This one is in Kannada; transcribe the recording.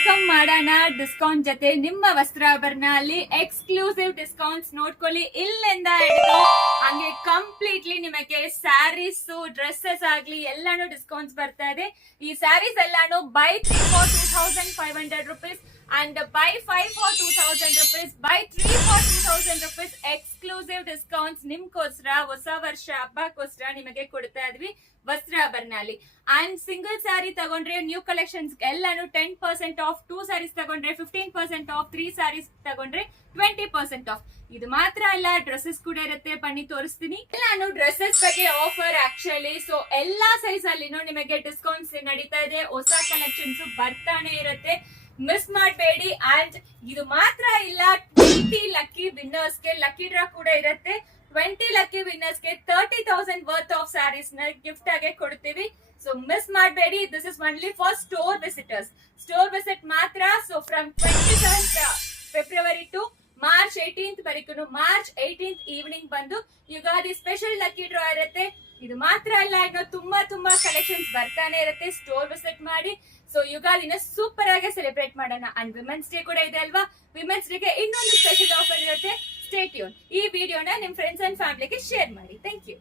ವೆಲ್ಕಮ್ ಮಾಡೋಣ ಡಿಸ್ಕೌಂಟ್ ಜೊತೆ ನಿಮ್ಮ ವಸ್ತ್ರಾಭರಣ ಅಲ್ಲಿ ಎಕ್ಸ್ಕ್ಲೂಸಿವ್ ಡಿಸ್ಕೌಂಟ್ಸ್ ನೋಡ್ಕೊಳ್ಳಿ. ಇಲ್ಲಿಂದ ಹಿಡಿದು ಹಂಗೆ ಕಂಪ್ಲೀಟ್ಲಿ ನಿಮಗೆ ಸ್ಯಾರೀಸ್ ಡ್ರೆಸ್ಸಸ್ ಆಗ್ಲಿ ಎಲ್ಲಾನು ಡಿಸ್ಕೌಂಟ್ಸ್ ಬರ್ತಾ ಇದೆ. ಈ ಸ್ಯಾರೀಸ್ ಎಲ್ಲಾನು by 3 for 2500 rupees and buy 5 for 2000 rupees, buy 3 for 2000 rupees exclusive discounts ನಿಮ್ಗೋಸ್ಕರ ಹೊಸ ವರ್ಷ ಹಬ್ಬಕ್ಕೋಸ್ಕರ ನಿಮಗೆ ಕೊಡ್ತಾ ಇದ್ವಿ ವಸ್ತ್ರಾಭರಣ ಅಲ್ಲಿ. ಅಂಡ್ ಸಿಂಗಲ್ ಸ್ಯಾರಿ ತಗೊಂಡ್ರೆ ನ್ಯೂ ಕಲೆಕ್ಷನ್ಸ್ ಎಲ್ಲಾನು 10% ಆಫ್, 2 ಸ್ಯಾರೀಸ್ ತಗೊಂಡ್ರೆ 15% ಆಫ್, 3 ಸ್ಯಾರೀಸ್ ತಗೊಂಡ್ರೆ 20% ಆಫ್. ಇದು ಮಾತ್ರ ಅಲ್ಲ, ಡ್ರೆಸ್ಸಸ್ ಕೂಡ ಇರುತ್ತೆ, ಬನ್ನಿ ತೋರಿಸ್ತೀನಿ. ಎಲ್ಲಾನು ಡ್ರೆಸ್ಸಸ್ ಬಗ್ಗೆ ಆಫರ್ ಆಕ್ಚುಲಿ. ಸೊ ಎಲ್ಲಾ ಸೈಜ್ ಅಲ್ಲಿನೂ ನಿಮಗೆ ಡಿಸ್ಕೌಂಟ್ಸ್ ನಡೀತಾ ಇದೆ, ಹೊಸ ಕಲೆಕ್ಷನ್ಸ್ ಬರ್ತಾನೆ ಇರುತ್ತೆ, ಮಿಸ್ ಮಾಡಬೇಡಿ. ಅಂಡ್ ಇದು ಮಾತ್ರ ಇಲ್ಲ, 20 ಲಕ್ಕಿ ವಿನ್ನರ್ಸ್ಗೆ ಲಕ್ಕಿ ಡ್ರಾ ಕೂಡ ಇರುತ್ತೆ. 20 ಲಕ್ಕಿ ವಿನ್ನರ್ಸ್ಗೆ 30,000 ವರ್ತ್ ಆಫ್ ಸ್ಯಾರೀಸ್ ನ ಗಿಫ್ಟ್ ಆಗಿ ಕೊಡ್ತೀವಿ. ಸೊ ಮಿಸ್ ಮಾಡಬೇಡಿ. This is only for store visitors. Store visit ಮಾತ್ರ. So from 27th February to March 18th ವರೆಗೂ, ಮಾರ್ಚ್ 18th ಈವ್ನಿಂಗ್ ಬಂದು ಯುಗಾದಿ ಸ್ಪೆಷಲ್ ಲಕ್ಕಿ ಡ್ರಾ ಇರುತ್ತೆ. ಇದು ಮಾತ್ರ ಅಲ್ಲ, ಇನ್ನು ತುಂಬಾ ಕಲೆಕ್ಷನ್ಸ್ ಬರ್ತಾನೆ ಇರುತ್ತೆ. ಸ್ಟೋರ್ ವಿಸಿಟ್ ಮಾಡಿ. ಸೊ ಯುಗಾದಿನ ಸೂಪರ್ ಆಗಿ ಸೆಲೆಬ್ರೇಟ್ ಮಾಡೋಣ. ಅಂಡ್ ವಿಮೆನ್ಸ್ ಡೇ ಕೂಡ ಇದೆ ಅಲ್ವಾ, ವಿಮೆನ್ಸ್ ಡೇಗೆ ಇನ್ನೊಂದು ಸ್ಪೆಷಲ್ ಆಫರ್ ಇರುತ್ತೆ. Stay tune. ಈ ವಿಡಿಯೋನ ನಿಮ್ ಫ್ರೆಂಡ್ಸ್ ಅಂಡ್ ಫ್ಯಾಮಿಲಿಗೆ ಶೇರ್ ಮಾಡಿ. Thank you.